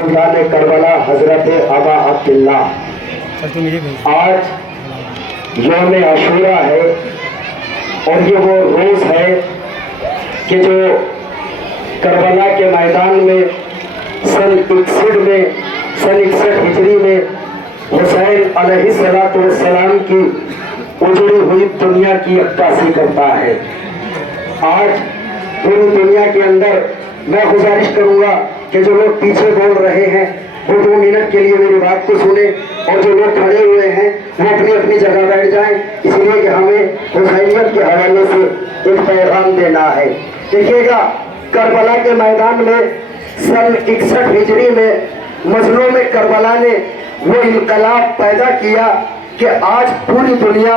Burhan Karbala हजरत अबा अब्दुल्ला। आज यौम आशूरा है और ये वो रोज़ है कि जो करबला के मैदान में सन 61 हिजरी में हुसैन अलैहिस्सलाम की उजड़ी हुई दुनिया की अक्कासी करता है। आज पूरी दुनिया के अंदर मैं गुजारिश करूंगा कि जो लोग पीछे बोल रहे हैं वो 2 मिनट के लिए मेरी बात को सुने और जो लोग खड़े हुए हैं वो अपनी अपनी जगह बैठ जाएं, इसलिए कि हमें हुसैनियत के हवाले से एक पैगाम देना है। देखिएगा, करबला के मैदान में सन 61 हिजरी में मजलूम करबला ने वो इनकलाब पैदा किया कि आज पूरी दुनिया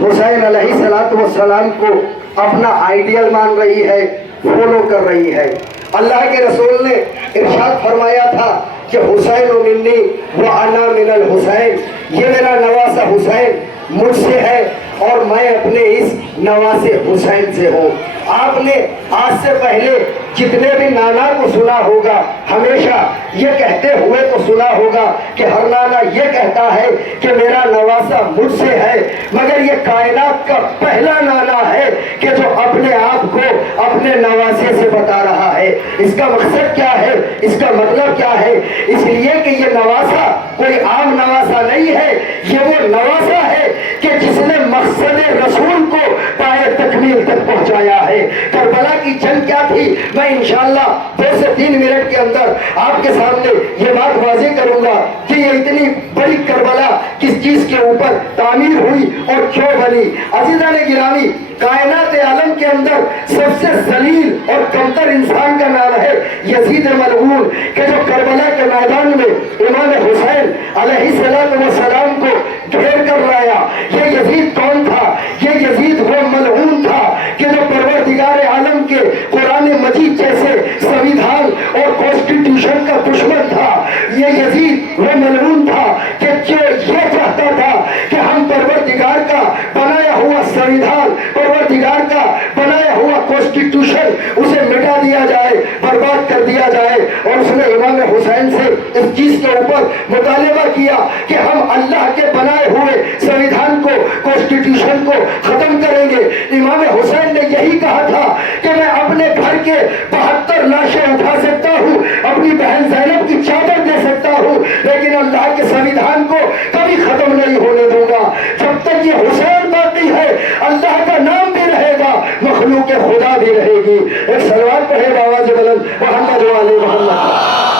हुसैन अलैहिस्सलाम को अपना आइडियल मान रही है, फॉलो कर रही है। अल्लाह के रसूल ने इरशाद फरमाया था कि हुसैन मिन्नी व अना मिनल हुसैन, ये मेरा नवासा हुसैन मुझसे है और मैं अपने इस नवासे हुसैन से हूँ। आपने आज से पहले जितने भी नाना को सुना होगा हमेशा ये कहते हुए तो सुना होगा कि हर नाना ये कहता है कि मेरा नवासा मुझसे है, मगर ये कायनात का पहला नाना है कि जो अपने आप को अपने नवासे से बता रहा है। इसका मकसद क्या है, इसका मतलब क्या है? इसलिए कि ये नवासा कोई आम नवासा नहीं है, ये वो नवासा है कि जिसने मकसद रसूल को पाए तकमील तक पहुंचाया है। करबला की जंग क्या थी, मैं इंशाअल्लाह 2 से 3 मिनट के अंदर आपके सामने ये बात वाज़ेह करूंगा कि ये इतनी बड़ी करबला किस चीज के ऊपर तामीर हुई और क्यों बनी। अज़ीज़ान गिरामी, कायनात आलम के अंदर सबसे जलील और कमतर इंसान का नाम है यजीद मलऊन, के जो करबला के मैदान में इमाम हुसैन अलैहिस्सलाम को घेर कर लाया। ये यजीद कौन था? ये यजीद वो मलऊन था कि जो परवरदिगार आलम के कुरान मजीद जैसे संविधान और कॉन्स्टिट्यूशन का दुश्मन था। ये यजीद वो मलऊन था कि जो ये चाहता था कि हम परवरदिगार का बनाया हुआ संविधान, परवरदिगार का बनाया हुआ कॉन्स्टिट्यूशन उसे मिटा दिया जाए, बर्बाद कर दिया जाए। और उसने इमाम हुसैन से इस चीज के ऊपर मुतालिबा किया कि हम अल्लाह के बनाए हुए संविधान को, कॉन्स्टिट्यूशन को खत्म करेंगे। इमाम हुसैन ने यही कहा था कि मैं अपने घर के 72 लाशें उठा सकता हूँ, अपनी बहन ज़ैनब की चादर दे सकता हूँ, लेकिन अल्लाह के संविधान को कभी खत्म नहीं होने दूंगा। जब तक ये हुसैन बाकी है अल्लाह का नाम भी रहेगा, मखलूक खुदा भी रहेगी। एक सलवात पढ़े आवाज़ बुलंद, मोहम्मद वाले मोहम्मद।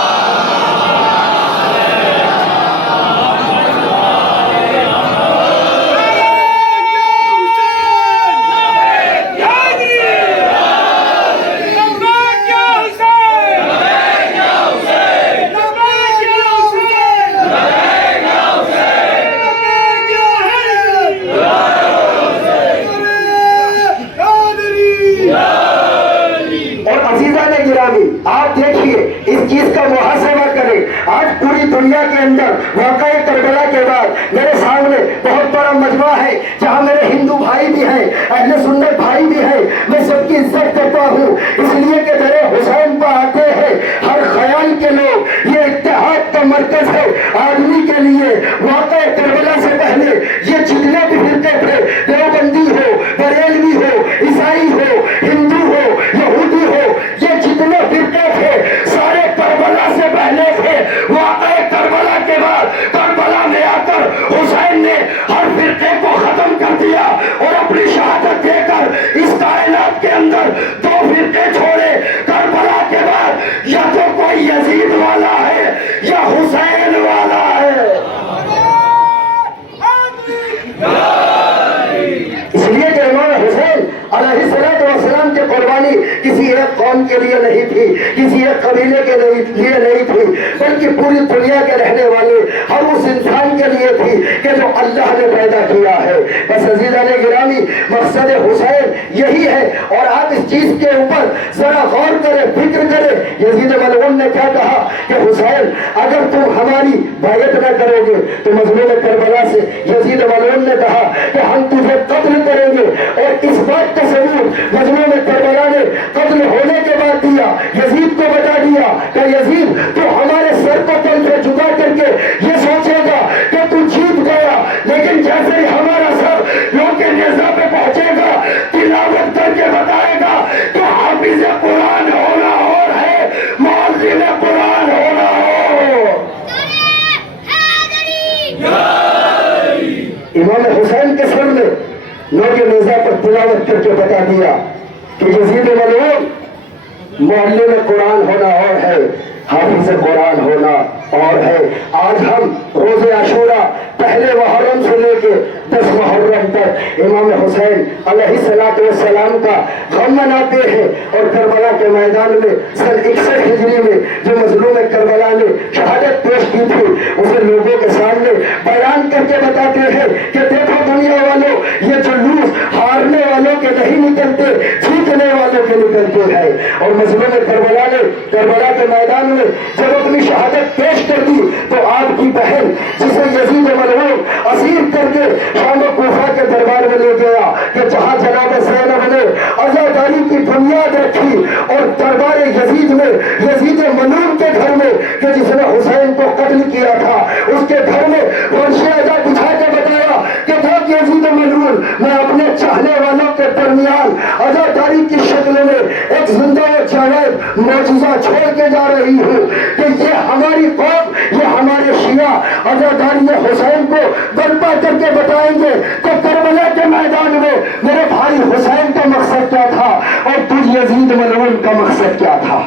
आप देखिए, इस चीज का मुहासबा करें। आज पूरी दुनिया के अंदर वाक़या करबला के बाद मेरे सामने बहुत बड़ा मजमा है जहां मेरे हिंदू भाई भी हैं, अहले सुन्नत भाई भी हैं। मैं सबकी इज्जत करता हूं, इसलिए कि मेरे हुसैन पर आते हैं हर ख्याल के लोग। ये इत्तेहाद का मरकज है आदमी के लिए। वाक़या करबला से पहले ये जितने भी फिरके थे, देवबंदी हो, बरेलवी हो, ईसाई हो, हिंदू हो, यहूदी हो, ये जितने फिरके थे सारे करबला से पहले थे। वाक़या करबला के बाद करबला में आकर हुसैन ने हर फिरके को खत्म कर दिया और अपनी शहादत देकर इस कायनात के अंदर 2 फिरके छोड़े। करबला के बाद या तो कोई यजीद वाला है या हुसैन वाला है। इसलिए कि इमाम हुसैन अलैहिस्सलाम की कुर्बानी किसी एक कौम के लिए नहीं थी, किसी एक कबीले के लिए नहीं थी, बल्कि पूरी दुनिया के रहने वाले हर उस इंसान के लिए थी कि जो अल्लाह ने पैदा किया है। बस अज़ीज़ान गिरामी, मकसद हुसैन यही है। और आप इस चीज के ऊपर जरा गौर करें, फिक्र करें। यजीद मलऊन ने क्या कहा कि हुसैन अगर तुम हमारी बैयत न करोगे तो मजलूम करबला से यजीद मलऊन ने कहा कि हम तुझे कत्ल करेंगे। और इस बात का सबूत मजलूम करबला ने कत्ल होने के बाद दिया, यजीद को बता दिया कि यजीद तो हमारे सर को तिलावत करके बता दिया कि यजीद मलऊन मोहल्ले में कुरान होना और है, हाफिज कुरान होना और है। आज हम रोज़े आशूरा पहले मुहर्रम से लेके 10 मुहर्रम तक इमाम हुसैन अलैहिस्सलातु वस्सलाम का गम मनाते हैं। और करबला के मैदान में सन 61 हिजरी में जो मजलूम करबला ने शहादत पेश की थी, उसे लोगों के सामने बयान करके बताते हैं कि देखो दुनिया वालों, ये जुलूस हारने वालों के नहीं निकलते, जीतने वालों के निकलते हैं। और मजलूम करबला ने करबला के मैदान में जब अपनी शहादत पेश कर दी तो आपकी बहन जिसे यजीद मलऊन असीर करके शाम कूफा के दरबार में ले गया कि जहां जनाब ज़ैनब ने आजादारी की बुनियाद रखी, और दरबार यजीद में यजीद मलऊन के घर में कि जिसने हुसैन को कत्ल किया था, उसके घर में फर्श-ए-अज़ा बिछा के बताया कि देख यजीद मलऊन, मैं अपने चाहने वालों के दरमियान आजादारी की शक्ल में एक जिंदा व जावेद मौजूदा छोड़ के जा रही हूँ कि ये हमारी कौम, ये हमारे शिया आजादारी हुसैन को बर्पा करके बताएंगे कि करबला के मैदान में मेरे भाई हुसैन का मकसद क्या था और तुझ यजीद मलऊन का मकसद क्या था।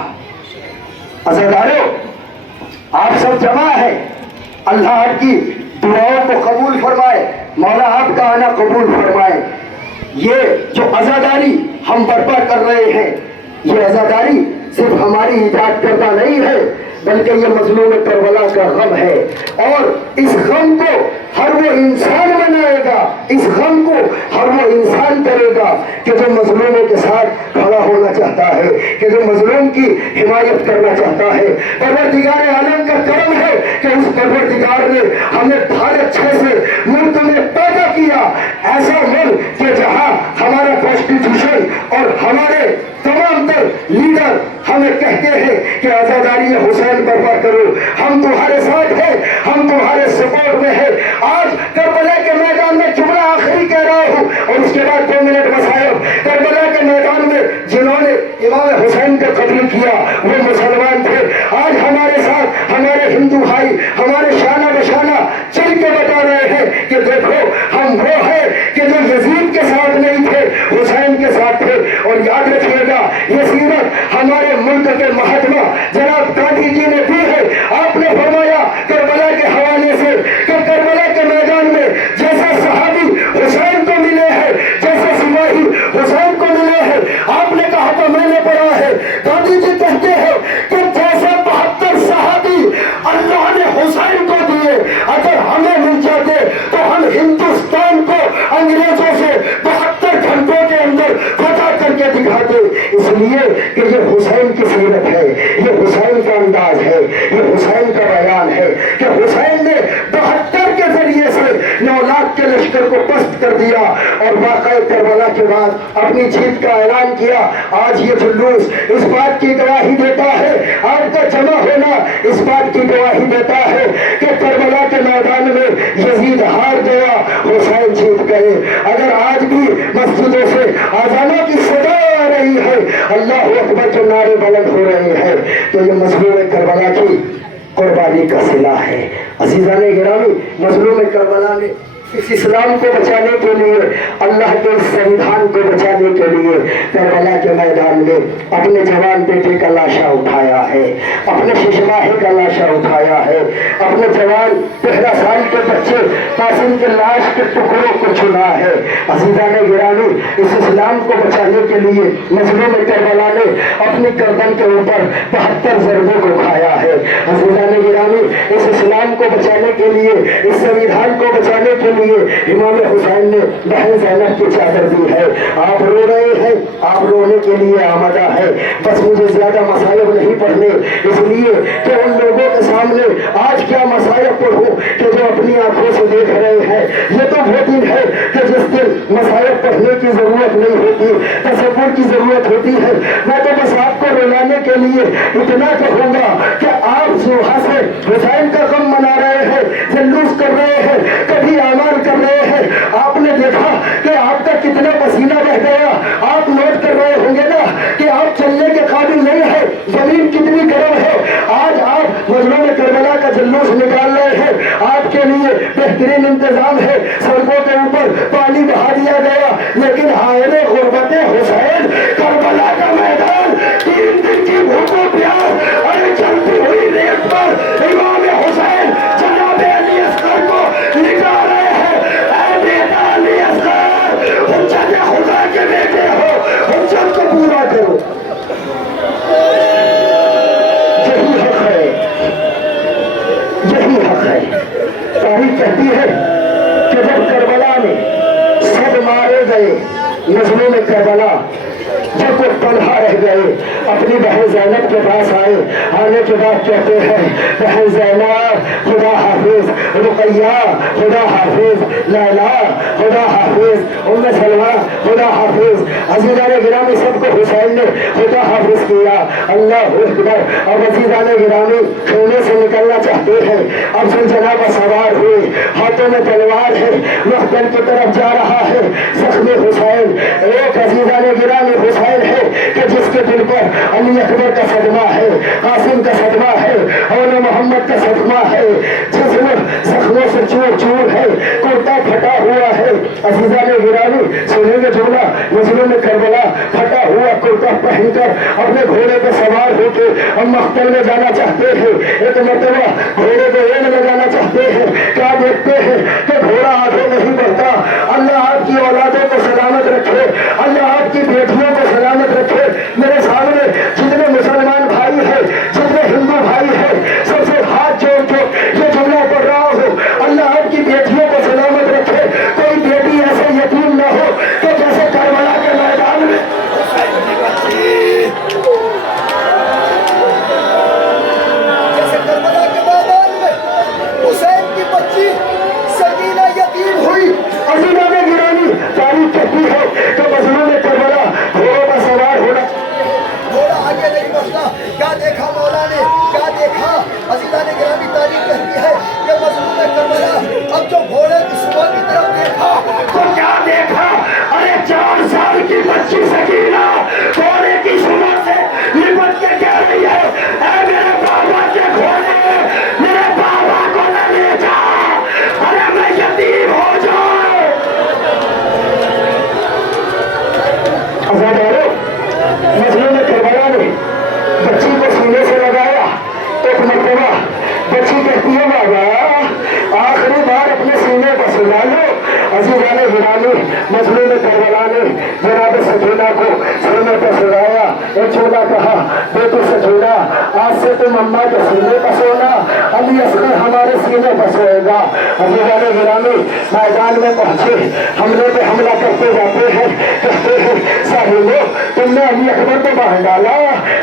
अज़ादारों, आप सब जमा है, अल्लाह आपकी दुआओं को कबूल फरमाए, मौला आपका आना कबूल फरमाए। ये जो आजादारी हम बर्पा कर रहे हैं, ये आजादारी सिर्फ हमारी इजाद करना नहीं है, बल्कि ये मजलूम करबला का गम है। और इस गम को हर वो इंसान मनाएगा, इस गम को हर वो इंसान करेगा कि जो मजलूमों के साथ खड़ा होना चाहता है, कि जो मजलूम की हिमायत करना चाहता है। परवरदिगार आलम का करम है कि उस परवरदिगार ने हमें भारत जैसे मुल्क में पैदा किया, ऐसा मुल्क कि जहाँ हमारा कॉन्स्टिट्यूशन और हमारे तमाम तर लीडर हमें कहते हैं कि आजादारी हुसैन बर्पा करो, हम तुम्हारे साथ हैं, हम तुम्हारे सपोर्ट में हैं। आज करबला के मैदान में जुमला आखिरी कह रहा हूँ और उसके बाद 2 मिनट मसायब। करबला के मैदान में जिन्होंने इमाम हुसैन का कत्ल किया वो मुसलमान थे। आज हमारे साथ हमारे हिंदू भाई हमारे शाना बशाना चल के बता रहे हैं कि देखो हम वो है कि जो यजीद के साथ नहीं थे, हुसैन के साथ थे। और याद रखिएगा, ये सीरत हमारे मुल्क के महात्मा जनाब गांधी जी ने दी है। आपने फरमाया करबला के हवाले से कि करबला के मैदान में जैसा सहाबी हुसैन को मिले हैं, जैसे सिपाही हुसैन को मिले हैं, आपने कहा तो मैंने पढ़ा है, गांधी जी कहते हैं कि जैसे 72 सहाबी अल्लाह ने हुसैन को दिए, अगर हमें मिल जाते तो हम हिंदुस्तान को अंग्रेजों से 72 घंटों के अंदर फतह करके दिखाते। इसलिए कि ये हुसैन की सीरत है, ये हुसैन का अंदाज है, ये हुसैन का बयान है कि हुसैन ने 72 के जरिए से 9 लाख के लश्कर को पस्त कर दिया और वाक़या करबला के बाद अपनी जीत का ऐलान किया। आज ये जुलूस इस बात की गवाही देता है, आज का जमा होना इस बात की गवाही देता है कि करबला के मैदान में यजीद हार गया, हुसैन जीत गए। अगर आज भी मस्जिदों से आजानों की सदा आ रही है, अल्लाह अकबर के नारे बुलंद हो रहे हैं, तो ये मजलूम करबला की कुर्बानी का सिला है। अज़ीज़ाने गिरामी, मजलूम करबला ने इस इस्लाम को बचाने के लिए, अल्लाह के संविधान को बचाने के लिए करबला के मैदान में अपने जवान बेटे का लाशा उठाया है, अपने शिशवाहे का लाशा उठाया है, अपने जवान 13 साल के बच्चे कासिम के लाश के टुकड़ों को चुना है। अज़ीज़ाने गिरामी, इस इस्लाम को बचाने के लिए मजलूम करबला ने अपनी गर्दन के ऊपर 72 ज़रबों को खाया है। अज़ीज़ाने गिरामी, इस इस्लाम को बचाने के लिए, इस संविधान को बचाने के लिए इमाम हुसैन ने बहन ज़ैनब की चादर दी है। आप रो रहे हैं, आप रोने के लिए आमादा है। बस मुझे ज्यादा मसाइब नहीं पढ़ने, इसलिए कि उन लोगों के सामने आज क्या मसाइब पढ़ूं कि जो अपनी आंखों से देख रहे हैं। ये तो वो दिन है कि जिस दिन मसाइब पढ़ने की जरूरत नहीं होती, तसव्वुर की जरूरत होती है। मैं तो बस आपको रुलाने के लिए इतना कहूंगा कि आप सुबह से हुसैन का गम मना रहे हैं, जुलूस कर रहे हैं, कभी आमार कर रहे हैं। आपने देखा कि आपका कितना पसीना बह गया। आप नोट कर रहे होंगे ना कि आप चलने के काबिल नहीं है, जमीन कितनी गर्म है। आज आप मजलूम करबला का जुलूस निकाल रहे हैं, आपके लिए बेहतरीन इंतजाम है, सड़कों के ऊपर पानी बहा दिया गया, लेकिन हायरे गुर्बत हुसैन करबला का मैदान 3 दिन की भूखों प्यास, अरे चलती हुई रेत पर इमाम हुसैन जनाब अली असगर को लिटा रहे हैं। ऐ बेटा अली असगर, हुज्जत खुदा के बेटे हो, हुज्जत को पूरा करो। यही हक है, यही हक है। तारीख कहती है कि जब करबला में सब मारे गए, मजलूम में करबला, जब वो तन्हा रह गए, अपनी बहन ज़ैनब के पास आए। आने के बाद कहते हैं, बहन ज़ैनब खुदा हाफिज, रुकैया खुदा हाफिज, लैला खुदा हाफिज, उम्मे सलमा खुदा हाफिज। अज़ीज़ान गिरामी सबको हुसैन ने खुदा हाफिज किया। अल्लाह अकबर। अब अज़ीज़ान गिरामी खेलने से निकलना चाहते हैं। अब सुलझना पर सवार हुए, हाथों में तलवार है, मख्तल की तरफ जा रहा है ज़ख्मी हुसैन। एक अज़ीज़ान गिरामी हुसैन है कि जिसके दिल पर अली अकबर का सदमा है, कासिम का सदमा है, और मोहम्मद का सदमा है, जिस्म जख्मों से चूर चूर है, कुर्ता फटा हुआ है। अज़ीज़ान गिरामी सुनेंगे जुमला, मजलूम में करबला फटा हुआ कुर्ता पहनकर अपने घोड़े पर सवार होकर हम मख्तल में जाना चाहते हैं। एक मरतबा घोड़े को रेल में जाना चाहते हैं, क्या देखते हैं कि घोड़ा आगे नहीं बढ़ता। अल्लाह आपकी औलादों को सलामत रखे, अल्लाह आपकी बेटियों को सलामत रखे। मेरे सामने जितने मुसलमान भाई हैं, जितने हिंदू भाई हैं, सबसे हाथ जोड़ के ये जुमला पढ़ रहा हूँ, अल्लाह आपकी बेटियों को सलामत रखे। कोई बेटी ऐसे यतीम न हो कि जैसे करबला के मैदान में हुसैन की बच्ची सकीना यतीम हुई। अज़ीज़ान गिरामी तारीख कहती है कि मजलूम में करबला घोड़ों पर सवार होना, घोड़ा आगे नहीं बढ़ता। क्या देखा मौला ने, क्या देखा? अज़ीज़ान गिरामी तारीख कहती है कि मजलूम में करबला अब जो घोड़े की सुबह की तरफ देखा तो क्या देखा? अरे 4 साल की बच्ची सकीना घोड़े की सुबह से लिपट के कह रही है, ऐ मेरे बाबा के घोड़े, मेरे बाबा को न ले जा, अरे मैं यतीम हो जाऊं। अज़ादारों, मजलूम करबला ने बच्ची को सीने से लगाया। एक मरतबा बच्ची कहती है, बाबा आखिरी बार अपने सीने पर सुला लो। अज़ीज़ान गिरामी मजलूम करबला ने जनाब सकीना को सीने पर सुलाया। एक छोटा कहा, बेटी सकीना आज से तुम अम्मा के सीने पर सोना, अली असगर हमारे सीने पर सोएगा। अज़ीज़ान गिरामी मैदान में पहुंचे, हमले पे हमला करते जाते हैं, कहते हैं, साहिबो तुमने अली अकबर को बाहर डाला,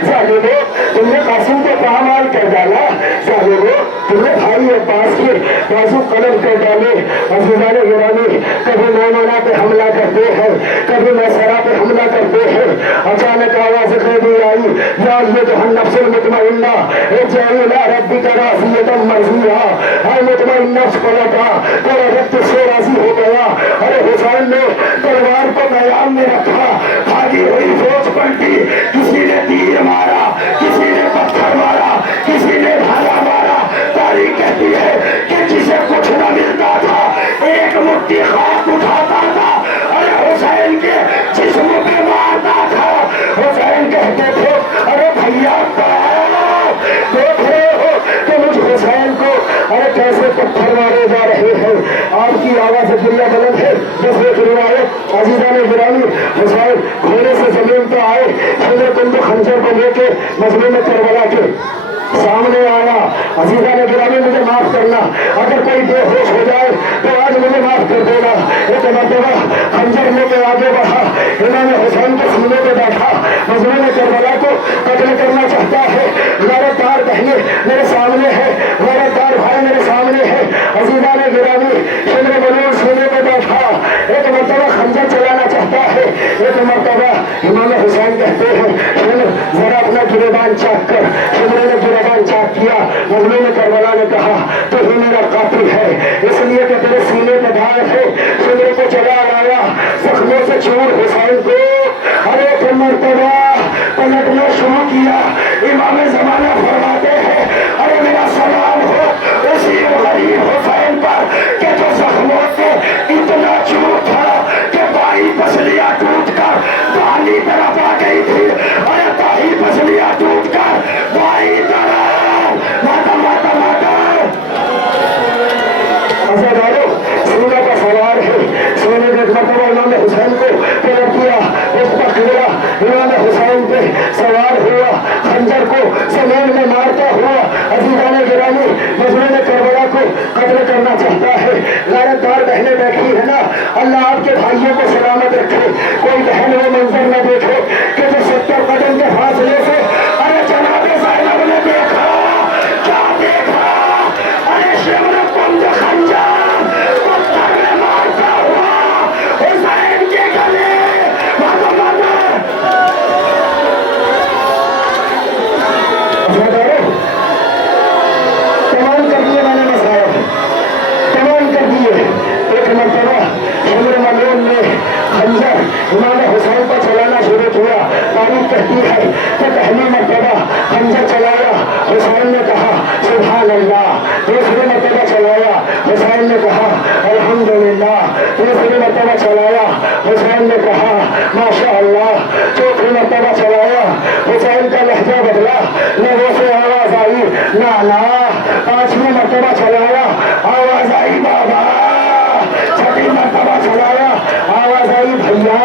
साहिबो तुमने कासिम को पामाल कर डाला, साहिबो तुमने भाई अब्बास के बाजू कलम कर डाले। अज़ीज़ान गिरामी कभी मैमना पे हमला करते हैं, कभी मैसरा पे हमला करते हैं। अचानक आवाज़ ख़ैरी आई, या अय्युहा नफ्सुल मुतमइन्ना इरजिई इला रब्बिका राज़ियतन मर्ज़िया। है मुतमइन्ना नफ्स पलटा, तेरे रब से राज़ी हो गया। अरे हुसैन ने तलवार को मैदान में रखा, भागी हुई फौज पलटी, किसी ने तीर मारा, किसी ने पत्थर मारा, किसी ने भाला मारा। तारीख कहती है कि जिसे कुछ न मिलता था एक मुट्ठी खाक उठाता था, अरे हुसैन के जिस्म पे मारता था। हुसैन कहते थे, अरे भैया देख रहे हो कि मुझ हुसैन को अरे कैसे पत्थर मारे जा रहे हैं। आपकी आवाज़ दुनिया बुलंद है। बस एक रिवायत, अज़ीज़ान गिरामी हुसैन घोड़े से जमीन पर आए, खंजर को लेके मजलूम करबला के सामने आया। अज़ीज़ान गिरामी मुझे माफ करना, अगर कोई बेहोश हो जाए तो आज मुझे माफ कर देना। एक मरतबा खंजर लेके आगे बढ़ा, इमाम हुसैन के सीने पे बैठा, मजलूम करबला को कत्ल करना चाहता है। गैरतदार बहनें मेरे सामने है, गैरतदार भाई मेरे सामने है। अज़ीज़ान गिरामी शिमर मलूल सीने पे बैठा, एक मरतबा खंजर चलाना चाहता है। एक मरतबा इमाम हुसैन कहते हैं, जरा अपना गिरेबान चाक कर। शिमर ने गिरेबान चाक किया। मजलूम करबला ने कहा, तो ही मेरा कातिल है, इसलिए कि तेरे सीने पे घाव है। शिमर को चला लाया, जख्मों से चूर हुसैन को हर एक मरतबा पलटना शुरू किया। इमाम ज़माना फरमाते हैं, अरे मेरा सलाम हो उसी गरीब हुसैन पर इज्जतदार बहनें बैठी है ना, अल्लाह आपके भाइयों को सलामत रखे। कोई बहन वो मंजर न देखे कि जो 70 कदम के फासले से अरे जनाबे ज़ैनब ने देखा, क्या देखा, अरे शिमर कुंद खंजर पत्थर में मारता हुआ हुसैन के गले तमाम कर दिए मैंने मसाया, तमाम कर दिए। एक मरतबा शिमर मलून ने खंजर इमाम हुसैन पर चलाना शुरू किया। तारीख कहती है कि पहली मरतबा खंजर चलाया, हुसैन ने कहा सुभान अल्लाह। दूसरी मरतबा चलाया, हुसैन ने कहा अल्हम्दुलिल्लाह। तीसरी मरतबा चलाया, हुसैन ने कहा माशा अल्लाह। चौथी मरतबा चलाया, हुसैन का लहजा बदला, लोगों से आवाज आई नाना। पांचवी मरतबा चलाया, आवाज आई बाबा। छठी मरतबा चलाया, आवाज आई भैया।